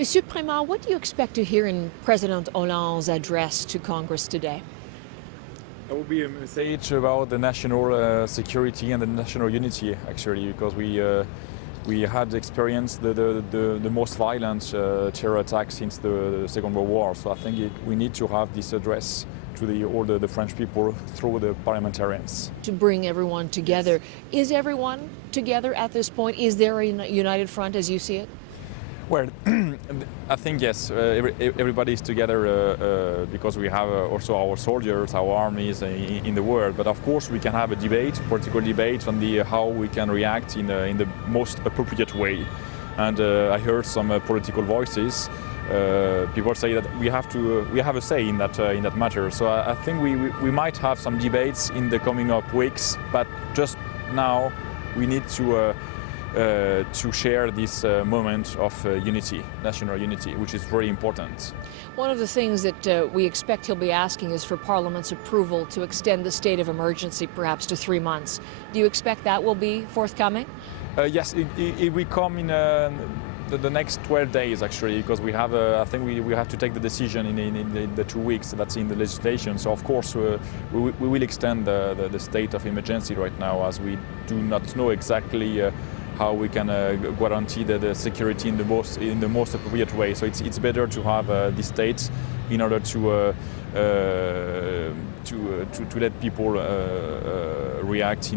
Monsieur Prémat, what do you expect to hear in President Hollande's address to Congress today? It will be a message about the national security and the national unity, actually, because we had experienced the most violent terror attack since the Second World War. So I think we need to have this address to all the French people through the parliamentarians. To bring everyone together. Yes. Is everyone together at this point? Is there a united front as you see it? Well, I think yes, everybody is together because we have also our soldiers, our armies in the world. But of course, we can have a debate, political debate on how we can react in the most appropriate way. And I heard some political voices. People say that we have a say in that matter. So I think we might have some debates in the coming up weeks. But just now, we need to share this moment of unity, national unity, which is very important. One of the things that we expect he'll be asking is for Parliament's approval to extend the state of emergency perhaps to 3 months. Do you expect that will be forthcoming? Yes, it will come in the next 12 days, actually, because we have, I think we have to take the decision in the 2 weeks that's in the legislation. So, of course, we will extend the state of emergency right now, as we do not know exactly how we can guarantee the security in the most appropriate way. So it's better to have this state in order to let people react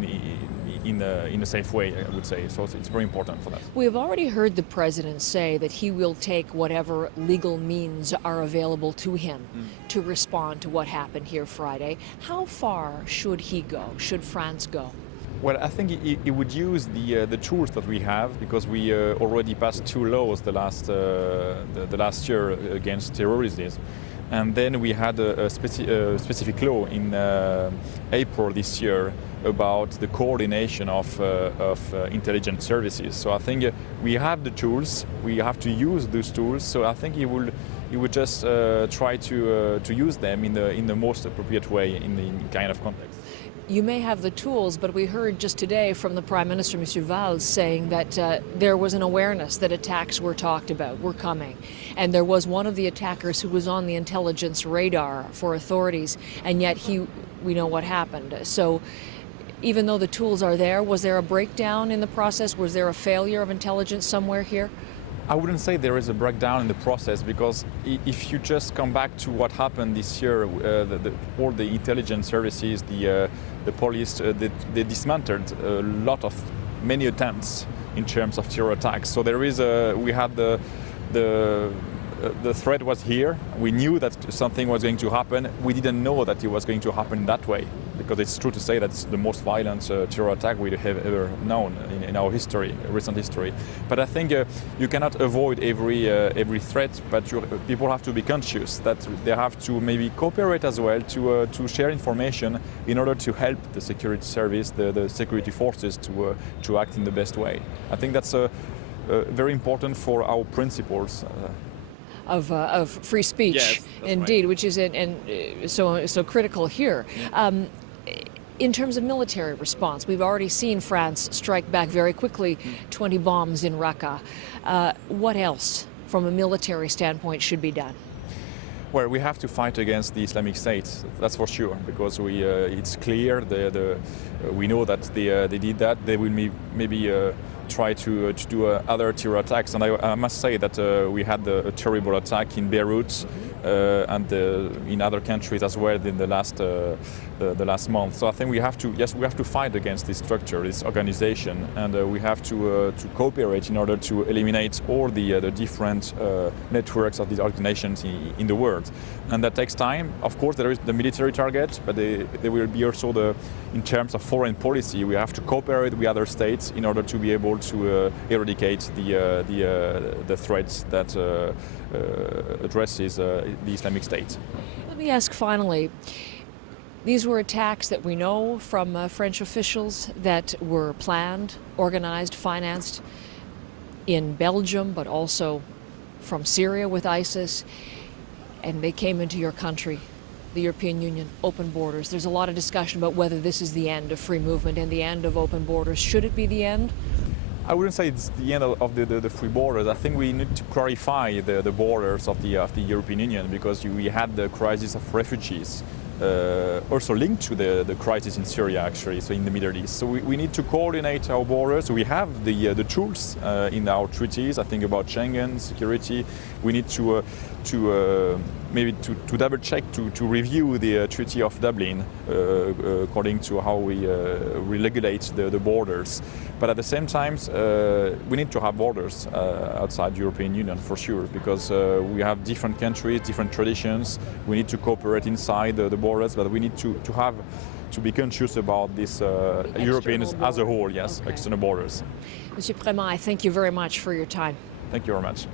in a safe way, I would say. So it's very important for that. We have already heard the President say that he will take whatever legal means are available to him to respond to what happened here Friday. How far should he go? Should France go? Well, I think he would use the tools that we have, because we already passed 2 laws the last year against terrorism, and then we had a specific law in April this year about the coordination of intelligence services. So I think we have the tools. We have to use those tools. So I think he would just try to use them in the most appropriate way in the kind of context. You may have the tools, but we heard just today from the Prime Minister, Monsieur Valls, saying that there was an awareness that attacks were talked about, were coming. And there was one of the attackers who was on the intelligence radar for authorities, and yet we know what happened. So even though the tools are there, was there a breakdown in the process? Was there a failure of intelligence somewhere here? I wouldn't say there is a breakdown in the process, because if you just come back to what happened this year, all the intelligence services, the police, they dismantled many attempts in terms of terror attacks. So we had the threat was here. We knew that something was going to happen. We didn't know that it was going to happen that way, because it's true to say that it's the most violent terror attack we have ever known in our history, recent history. But I think you cannot avoid every threat, but people have to be conscious that they have to maybe cooperate as well to share information in order to help the security service, the security forces to act in the best way. I think that's very important for our principles. Of free speech, yes, indeed, right. Which is so critical here. Yeah. In terms of military response, we've already seen France strike back very quickly, 20 bombs in Raqqa. What else, from a military standpoint, should be done? Well, we have to fight against the Islamic State, that's for sure, because it's clear, we know that they did that. They will maybe try to do other terror attacks. And I must say that we had a terrible attack in Beirut and in other countries as well in the last month. So I think we have to fight against this structure, this organization, and we have to cooperate in order to eliminate all the different networks of these organizations in the world. And that takes time. Of course, there is the military target, but there will be also in terms of foreign policy, we have to cooperate with other states in order to be able to eradicate the threats that addresses the Islamic State. Let me ask finally, these were attacks that we know from French officials that were planned, organized, financed in Belgium, but also from Syria with ISIS, and they came into your country, the European Union, open borders. There's a lot of discussion about whether this is the end of free movement and the end of open borders. Should it be the end? I wouldn't say it's the end of the free borders. I think we need to clarify the borders of the European Union, because we had the crisis of refugees, also linked to the crisis in Syria, actually, so in the Middle East. So we need to coordinate our borders. We have the tools in our treaties. I think about Schengen, security. We need to maybe to double check, to review the Treaty of Dublin according to how we regulate the borders. But at the same time, we need to have borders outside the European Union for sure, because we have different countries, different traditions. We need to cooperate inside the borders, but we need to be conscious about this Europeans as a whole, yes, okay. External borders. Monsieur Prémat, I thank you very much for your time. Thank you very much.